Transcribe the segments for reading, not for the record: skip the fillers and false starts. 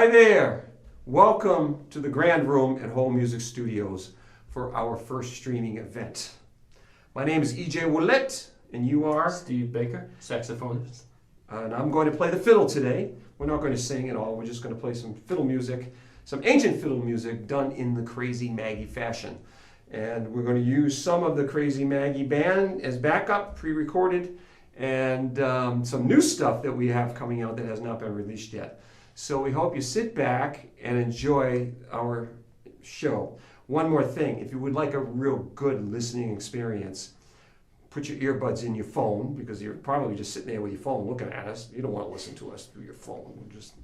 Hi there. Welcome to the Grand Room at Whole Music Studios for our first streaming event. My name is EJ Ouellette, and you are? Steve Baker, saxophonist. And I'm going to play the fiddle today. We're not going to sing at all. We're just going to play some fiddle music, some ancient fiddle music done in the Crazy Maggie fashion. And we're going to use some of the Crazy Maggie band as backup, pre-recorded, and some new stuff that we have coming out that has not been released yet. So we hope you sit back and enjoy our show. One more thing, if you would like a real good listening experience, put your earbuds in your phone, because you're probably just sitting there with your phone looking at us. You don't want to listen to us through your phone. Just,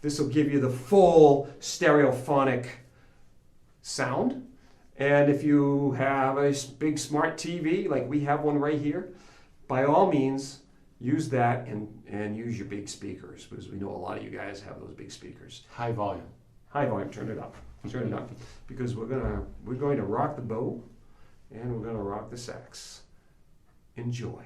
this will give you the full stereophonic sound. And if you have a big smart TV, like we have one right here, by all means, use that and use your big speakers, because we know a lot of you guys have those big speakers. High volume. High volume, turn it up. Turn it up. Because we're going to rock the bow and we're going to rock the sax. Enjoy.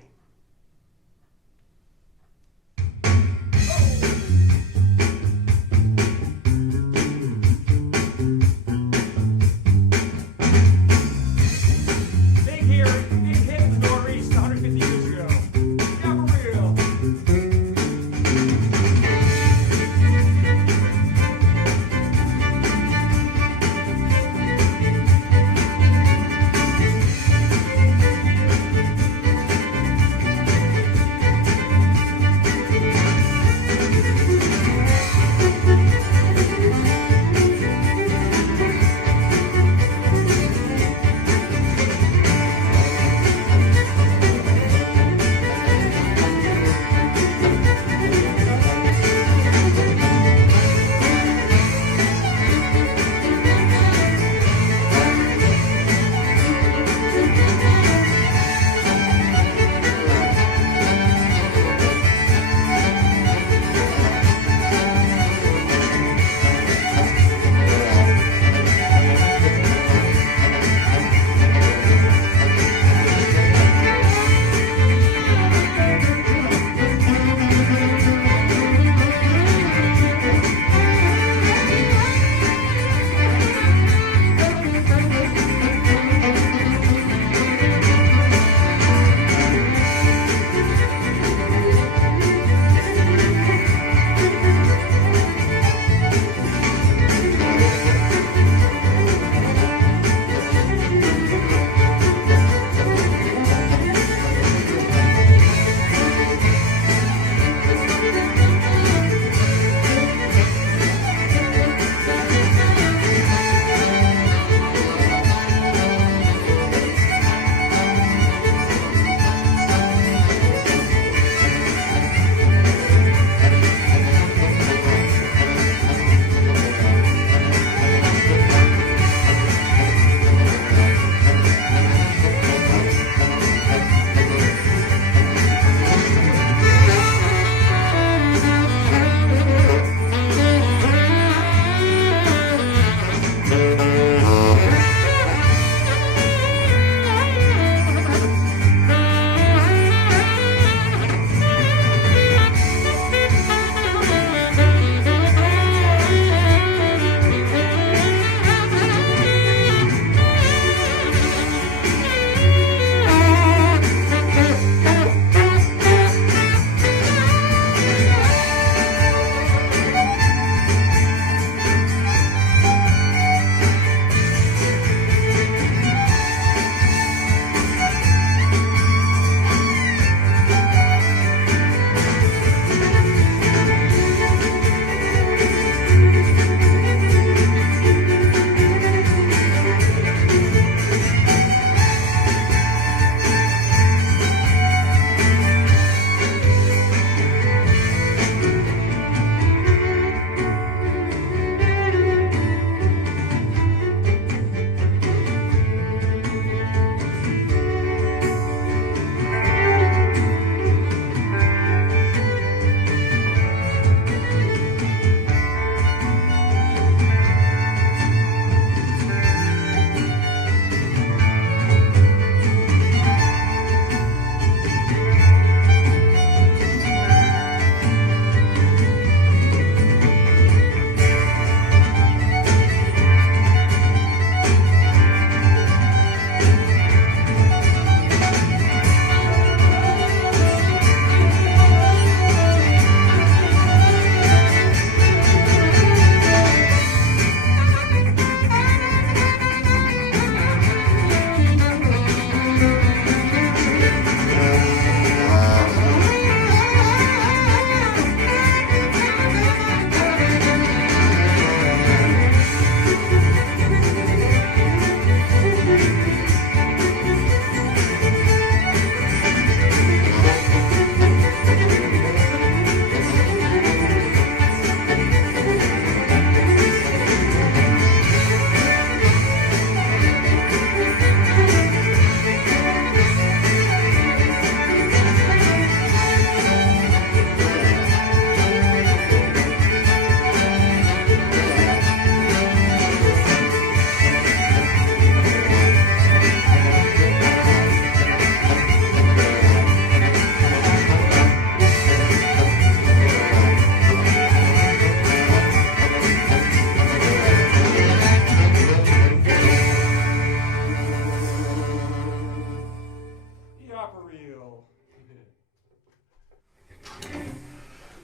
Real.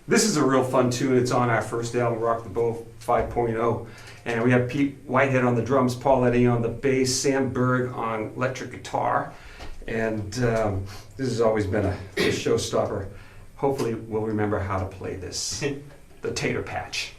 This is a real fun tune. It's on our first album, Rock the Boat 5.0. And we have Pete Whitehead on the drums, Paul Eddy on the bass, Sam Berg on electric guitar. And this has always been a showstopper. Hopefully we'll remember how to play this. The Tater Patch.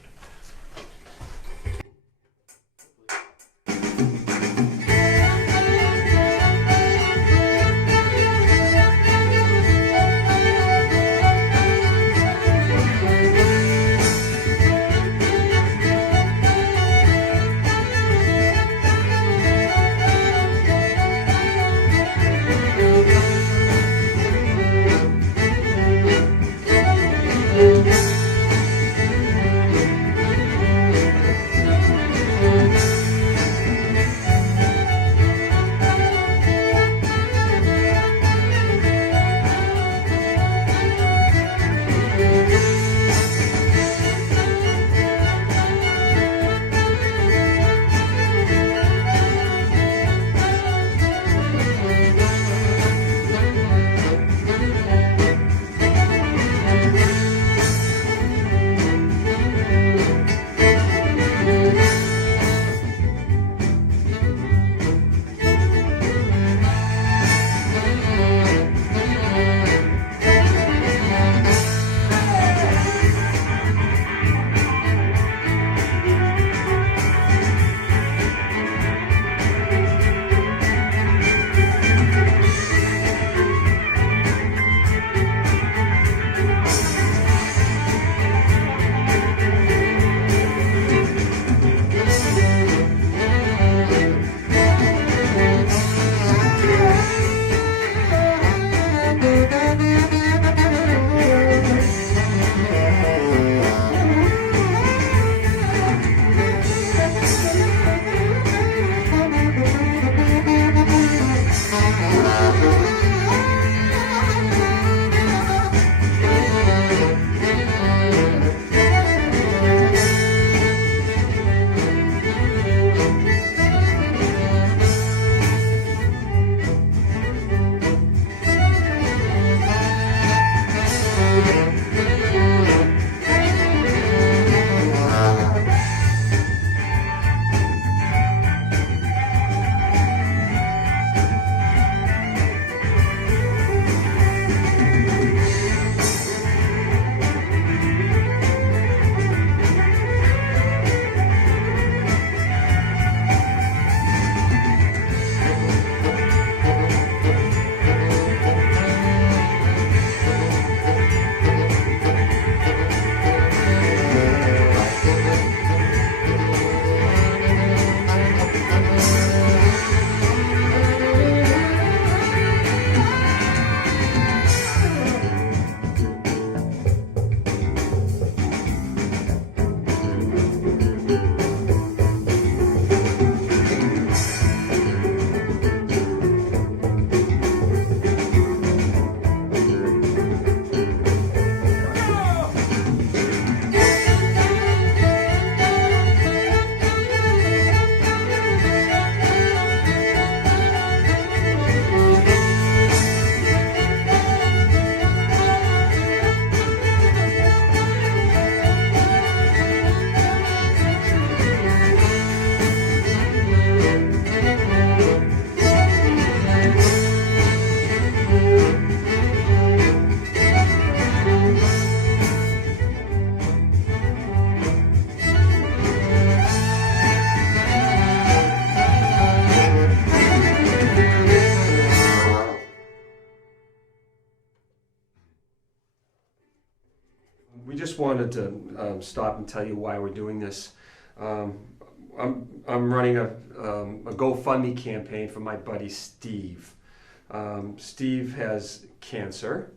We just wanted to stop and tell you why we're doing this. I'm running a GoFundMe campaign for my buddy Steve. Steve has cancer.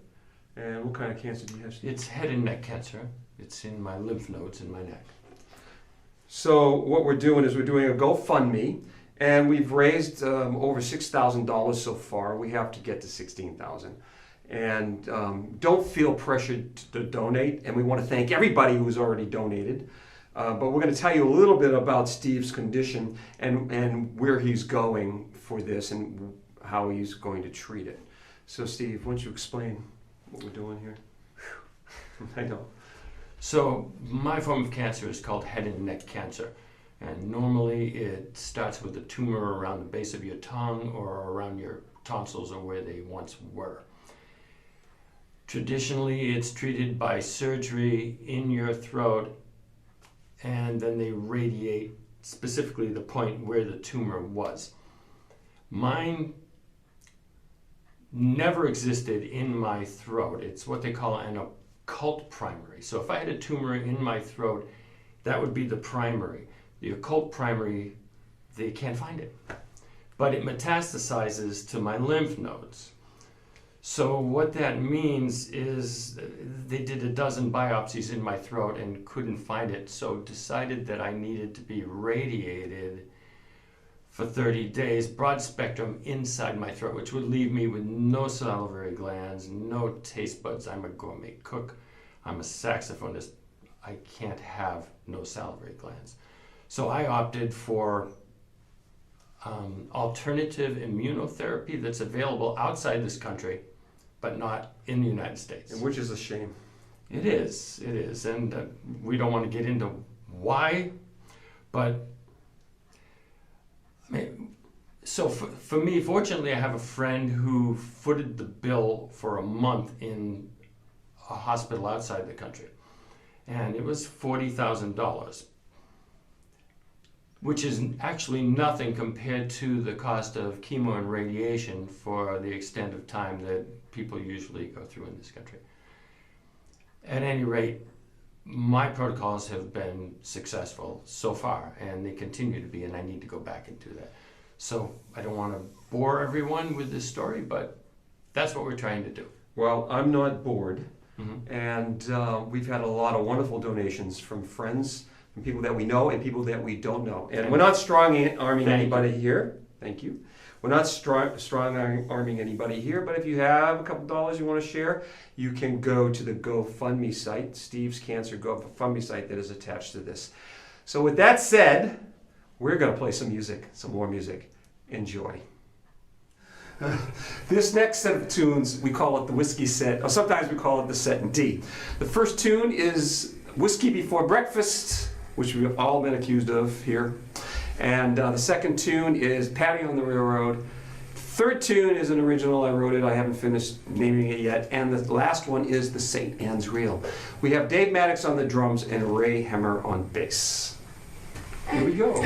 And what kind of cancer do you have, Steve? It's head and neck cancer. It's in my lymph nodes in my neck. So what we're doing is we're doing a GoFundMe, and we've raised over $6,000 so far. We have to get to $16,000. And don't feel pressured to donate, and we want to thank everybody who's already donated. But we're going to tell you a little bit about Steve's condition and where he's going for this and how he's going to treat it. So Steve, why don't you explain what we're doing here? I know. So my form of cancer is called head and neck cancer. And normally it starts with a tumor around the base of your tongue or around your tonsils or where they once were. Traditionally, it's treated by surgery in your throat, and then they radiate specifically the point where the tumor was. Mine never existed in my throat. It's what they call an occult primary. So if I had a tumor in my throat, that would be the primary. The occult primary, they can't find it. But it metastasizes to my lymph nodes. So what that means is they did a dozen biopsies in my throat and couldn't find it, so decided that I needed to be radiated for 30 days, broad spectrum inside my throat, which would leave me with no salivary glands, no taste buds. I'm a gourmet cook. I'm a saxophonist. I can't have no salivary glands. So I opted for alternative immunotherapy that's available outside this country, but not in the United States. And which is a shame. It is. And we don't want to get into why, but I mean, so for me, fortunately, I have a friend who footed the bill for a month in a hospital outside the country. And it was $40,000, which is actually nothing compared to the cost of chemo and radiation for the extent of time that people usually go through in this country. At any rate, my protocols have been successful so far, and they continue to be, and I need to go back and do that. So I don't want to bore everyone with this story, but that's what we're trying to do. Well, I'm not bored, Mm-hmm. and we've had a lot of wonderful donations from friends, from people that we know and people that we don't know. And we're not strong-arming anybody here. Thank you. We're not strong-arming anybody here, but if you have a couple dollars you want to share, you can go to the GoFundMe site, Steve's Cancer GoFundMe site that is attached to this. So with that said, we're going to play some music, some more music. Enjoy. This next set of tunes, we call it the whiskey set, or sometimes we call it the set in D. The first tune is Whiskey Before Breakfast, which we've all been accused of here. And the second tune is Patty on the Railroad. Third tune is an original. I wrote it. I haven't finished naming it yet. And the last one is the St. Anne's Reel. We have Dave Maddox on the drums and Ray Hemmer on bass. Here we go.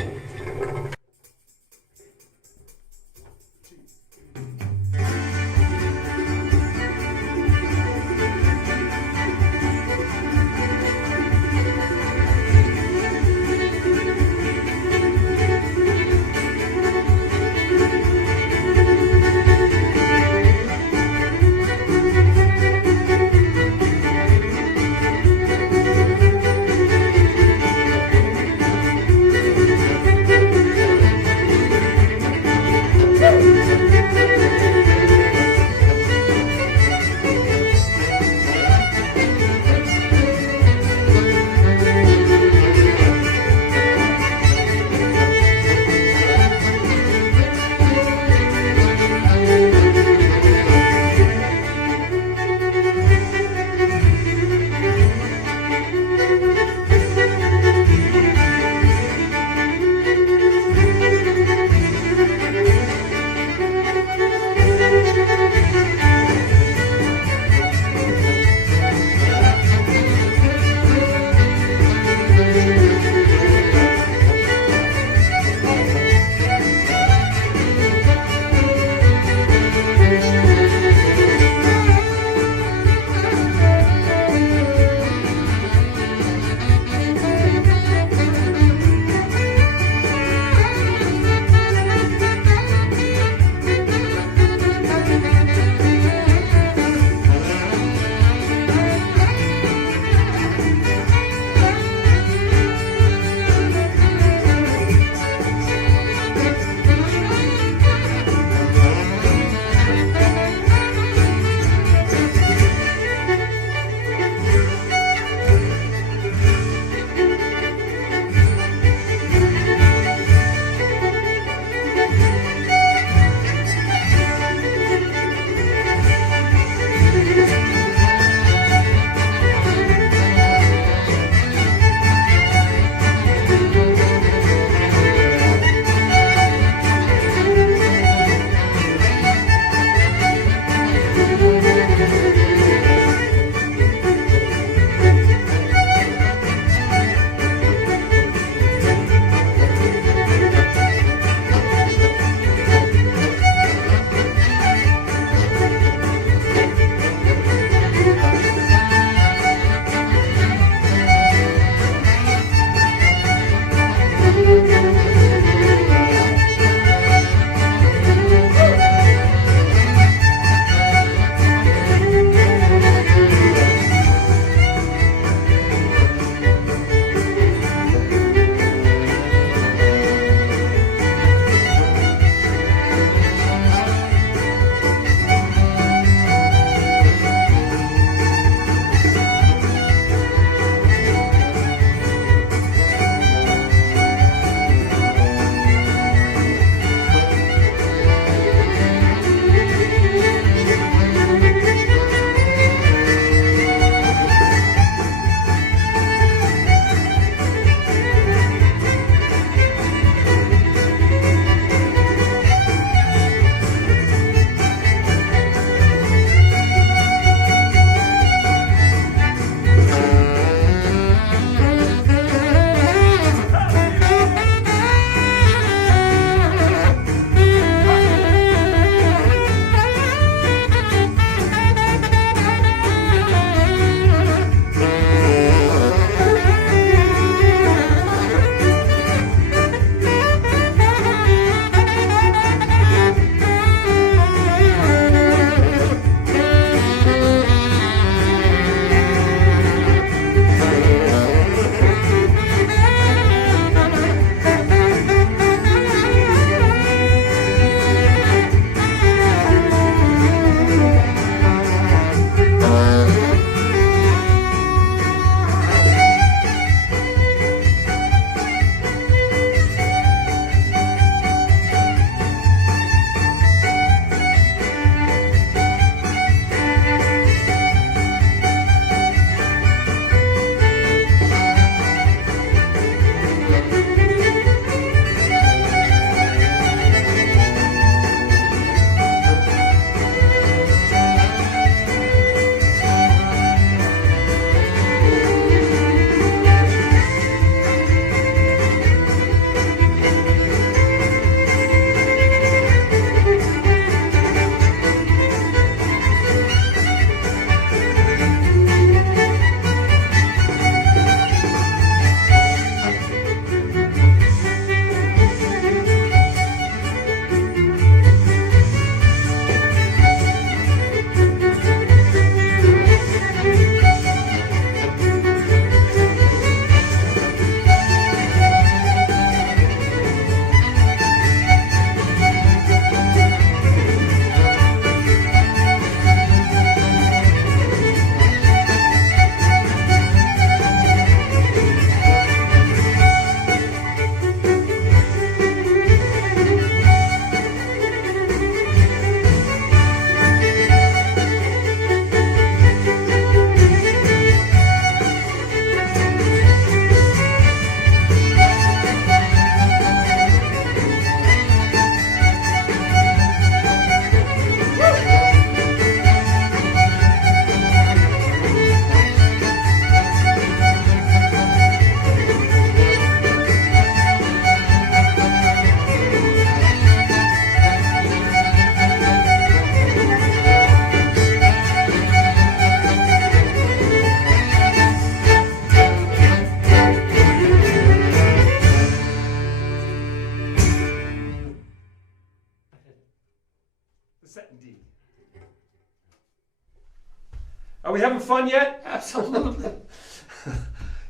Are we having fun yet? Absolutely.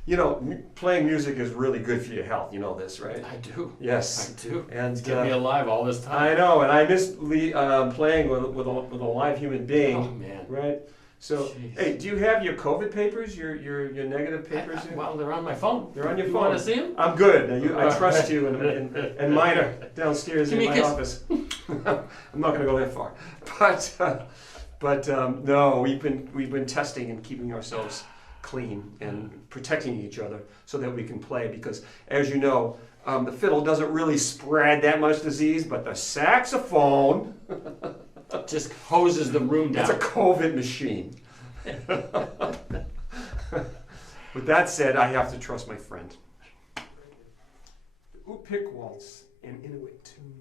You know, playing music is really good for your health. You know this, right? I do. Yes. I do. And It's kept me alive all this time. I know, and I miss playing with a live human being. Oh, man. Right. So, Jeez. hey, do you have your COVID papers? Your negative papers? Here? Well, they're on my phone. They're on your You phone. want to see them? I'm good. I trust you, and mine are downstairs Give in me a my kiss. office. I'm not going to go that far, but no, we've been testing and keeping ourselves clean and protecting each other so that we can play. Because, as you know, the fiddle doesn't really spread that much disease, but the saxophone, Just hoses the room down. it's a COVID machine. With that said, I have to trust my friend. Upik Waltz in Inuit tune.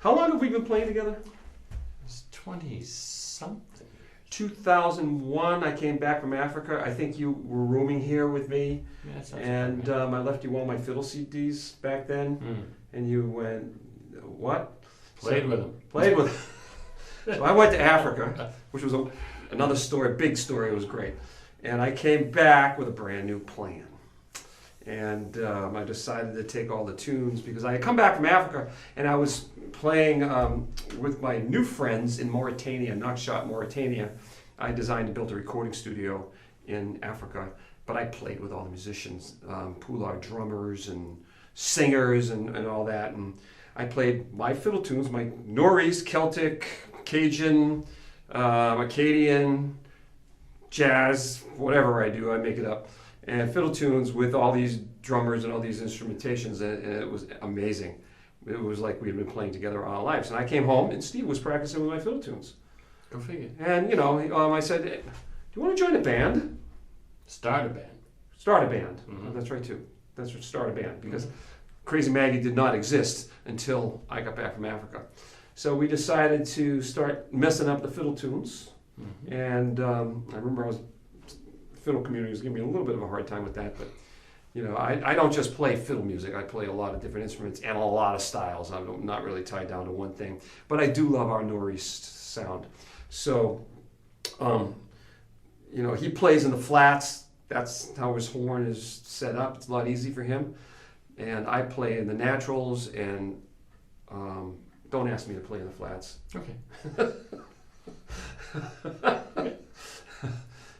How long have we been playing together? It's 20-something. 2001, I came back from Africa. I think you were rooming here with me. Yeah, that sounds And about right. I left you all my fiddle CDs back then. Mm. And you went, what? Played with them. Played with So I went to Africa, which was another story, big story. It was great. And I came back with a brand new plan. And I decided to take all the tunes because I had come back from Africa and I was playing with my new friends in Mauritania, Nouakchott, Mauritania. I designed and built a recording studio in Africa, but I played with all the musicians, Poulard drummers and singers and all that. And I played my fiddle tunes, my Norris, Celtic, Cajun, Acadian, jazz, whatever I do, I make it up. And fiddle tunes with all these drummers and all these instrumentations, and it was amazing. It was like we had been playing together all our lives. And I came home, and Steve was practicing with my fiddle tunes. Go figure. And, I said, do you want to join a band? Start a band. Start a band. Mhm. That's right, too. That's what start a band, because Crazy Maggie did not exist until I got back from Africa. So we decided to start messing up the fiddle tunes. Mhm. And I remember fiddle community was giving me a little bit of a hard time with that, but I don't just play fiddle music. I play a lot of different instruments and a lot of styles. I'm not really tied down to one thing, but I do love our Norris sound. So, he plays in the flats. That's how his horn is set up. It's a lot easy for him. And I play in the naturals, and don't ask me to play in the flats. Okay.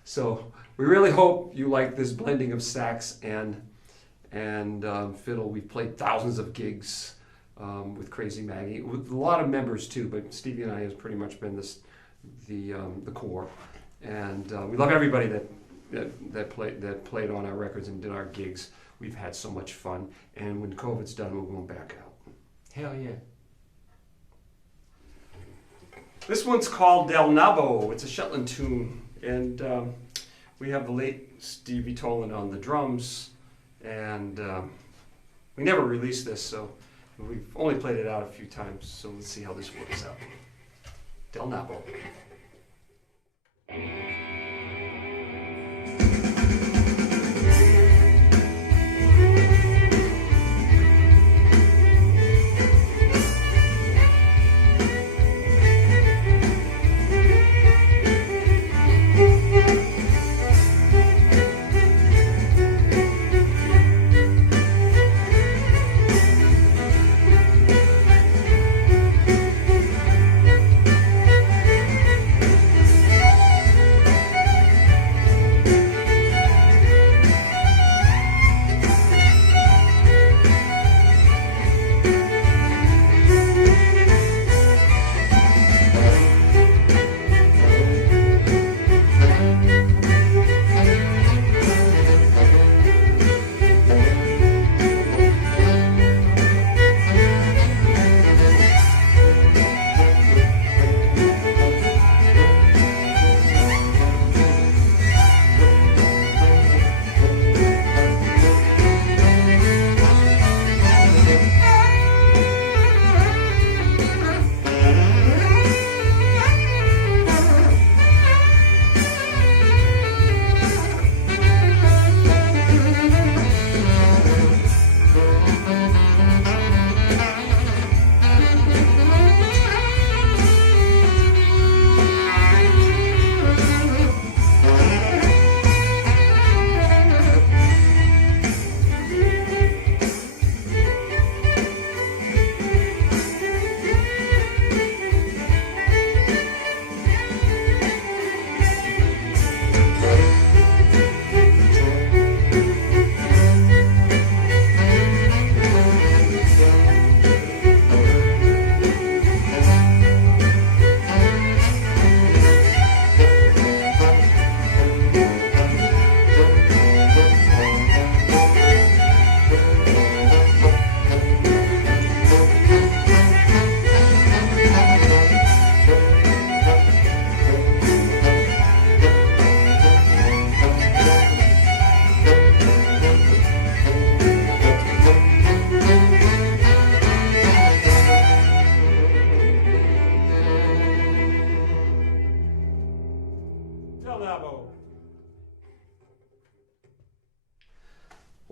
So we really hope you like this blending of sax and fiddle. We've played thousands of gigs with Crazy Maggie, with a lot of members too, but Stevie and I has pretty much been the core. And we love everybody that played on our records and did our gigs. We've had so much fun, and when COVID's done, we're going back out. Hell yeah. This one's called Del Nabo. It's a Shetland tune, and we have the late Stevie Tolan on the drums, and we never released this, so we've only played it out a few times, so let's see how this works out. Del Nabo.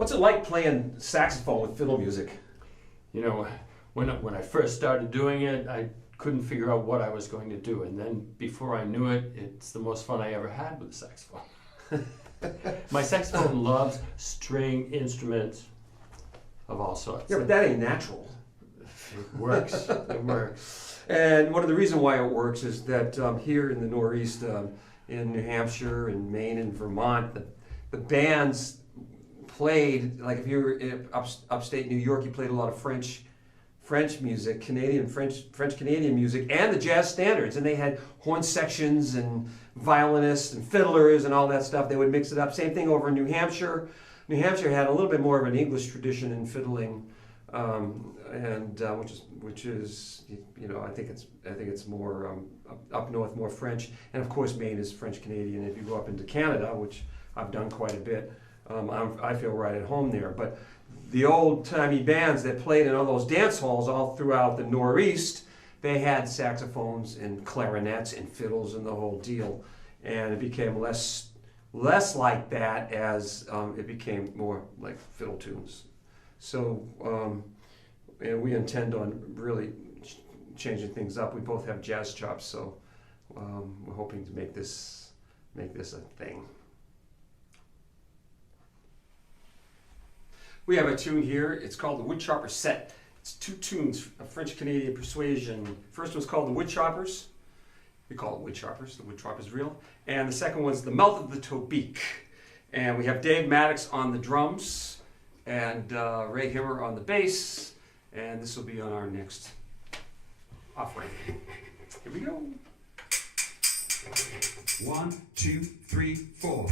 What's it like playing saxophone with fiddle music? You know, when I first started doing it, I couldn't figure out what I was going to do. And then before I knew it, it's the most fun I ever had with the saxophone. My saxophone loves string instruments of all sorts. Yeah, but that ain't natural. It works. It works. And one of the reasons why it works is that here in the Northeast, in New Hampshire and Maine and Vermont, the bands played, like if you were in upstate New York, you played a lot of French music, French Canadian music, and the jazz standards. And they had horn sections and violinists and fiddlers and all that stuff. They would mix it up. Same thing over in New Hampshire. New Hampshire had a little bit more of an English tradition in fiddling, which is I think it's more up north, more French, and of course Maine is French Canadian. If you go up into Canada, which I've done quite a bit, I feel right at home there. But the old-timey bands that played in all those dance halls all throughout the Northeast, they had saxophones and clarinets and fiddles and the whole deal, and it became less like that as it became more like fiddle tunes. So, and we intend on really changing things up. We both have jazz chops, so we're hoping to make this a thing. We have a tune here. It's called the Woodchopper Set. It's 2 tunes of French Canadian persuasion. First one's called the Woodchoppers. We call it Woodchoppers. The Woodchopper's real. And the second one's the Mouth of the Tobique. And we have Dave Maddox on the drums and Ray Himmer on the bass. And this will be on our next offering. Here we go. 1, 2, 3, 4.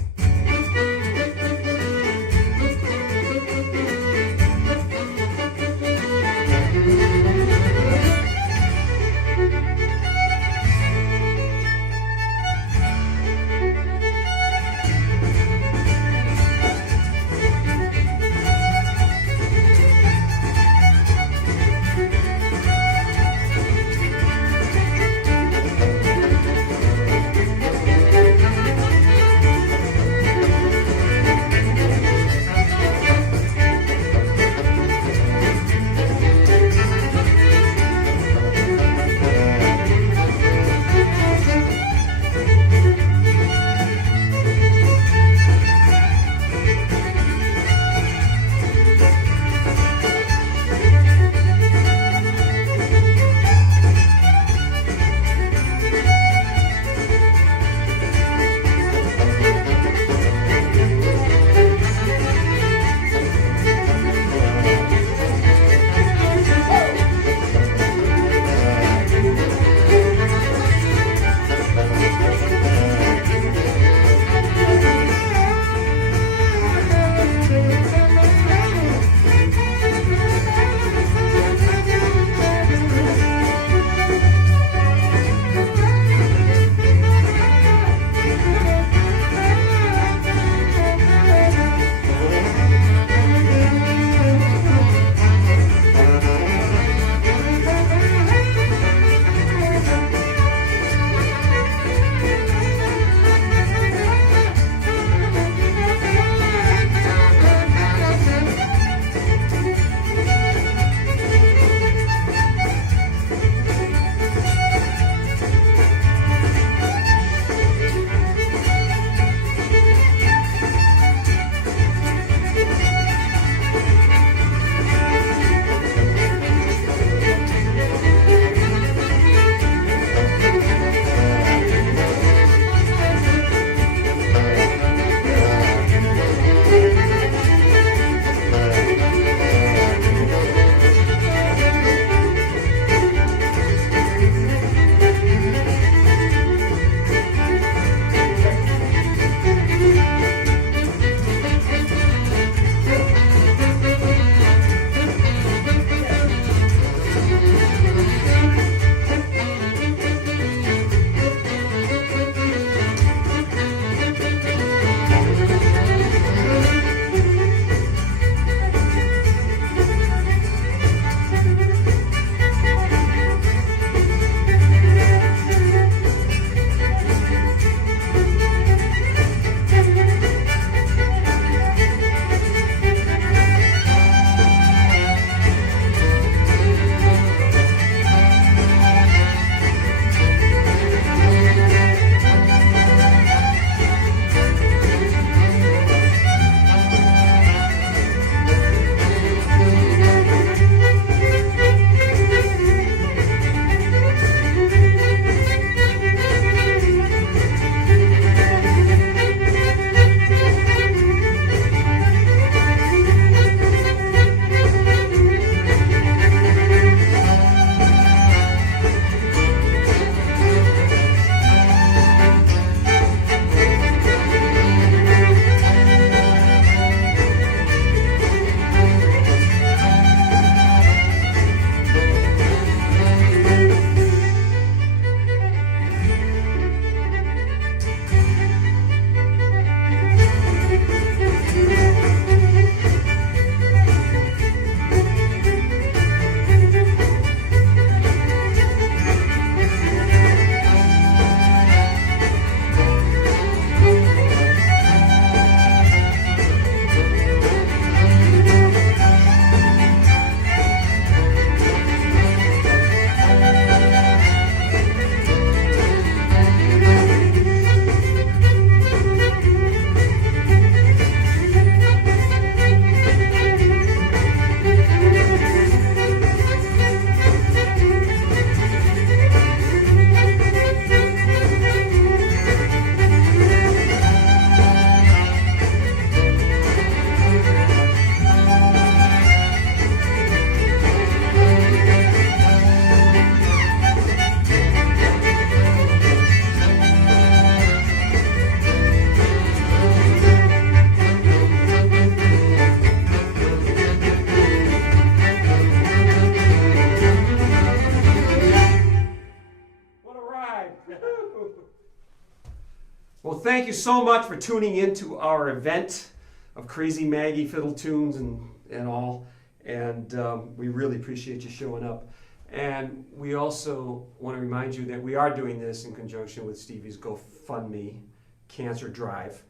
thank you so much for tuning in to our event of Crazy Maggie fiddle tunes and all. And we really appreciate you showing up. And we also want to remind you that we are doing this in conjunction with Stevie's GoFundMe Cancer Drive.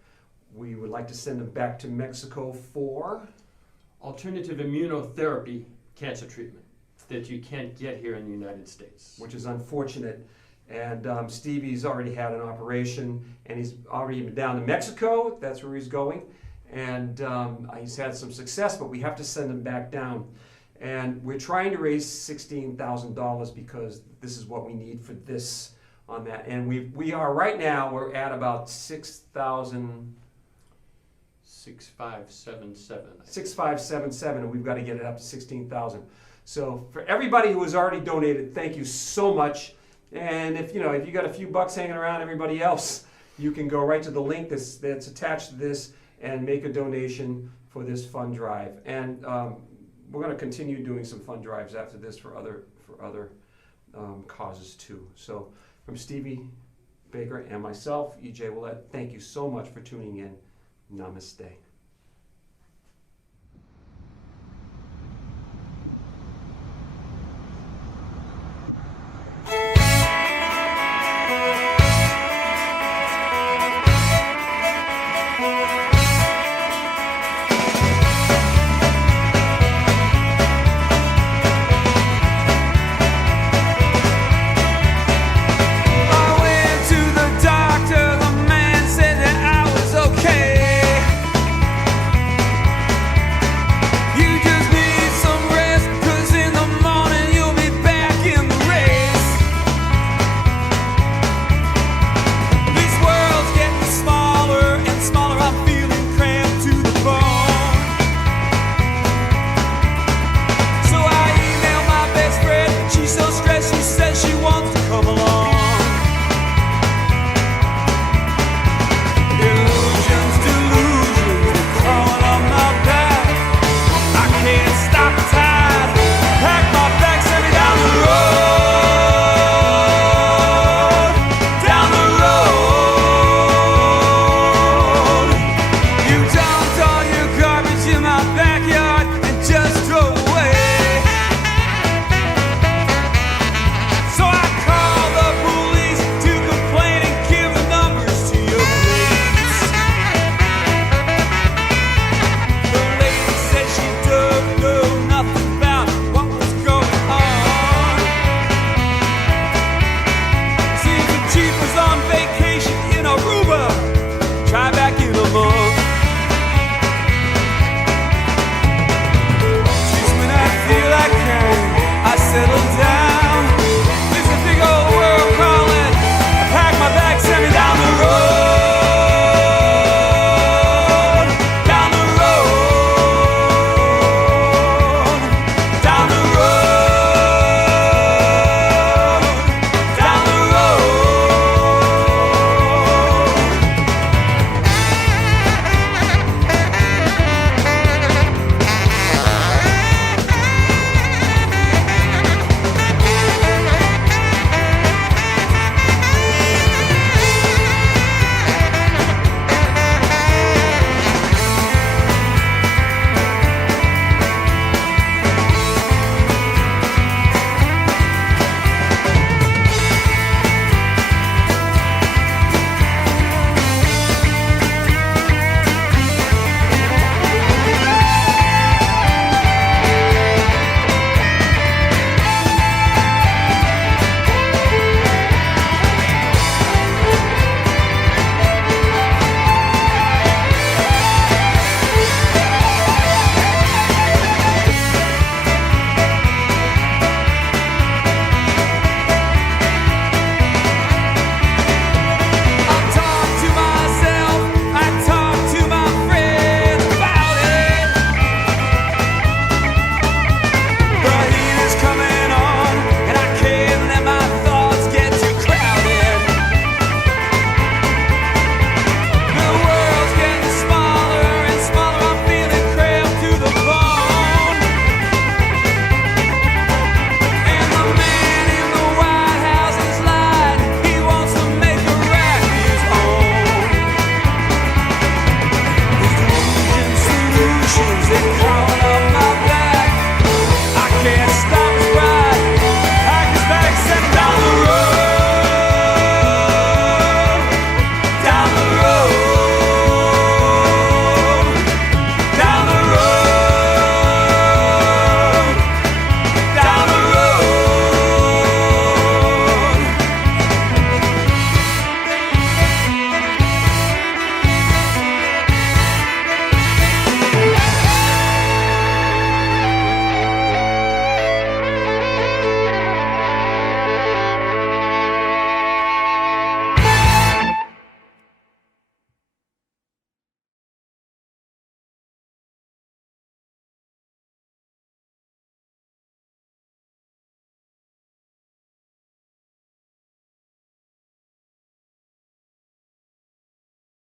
We would like to send them back to Mexico for Alternative immunotherapy cancer treatment that you can't get here in the United States. which is unfortunate. And Stevie's already had an operation, and he's already been down to Mexico. That's where he's going. And he's had some success, but we have to send him back down. And we're trying to raise $16,000 because this is what we need for this on that. And we are right now, we're at about 6,000. 6577. 6577, and we've got to get it up to 16,000. So for everybody who has already donated, thank you so much. And if you got a few bucks hanging around, everybody else, you can go right to the link that's attached to this and make a donation for this fund drive. And we're going to continue doing some fund drives after this for other causes too. So from Stevie Baker and myself, EJ Ouellette, thank you so much for tuning in. Namaste.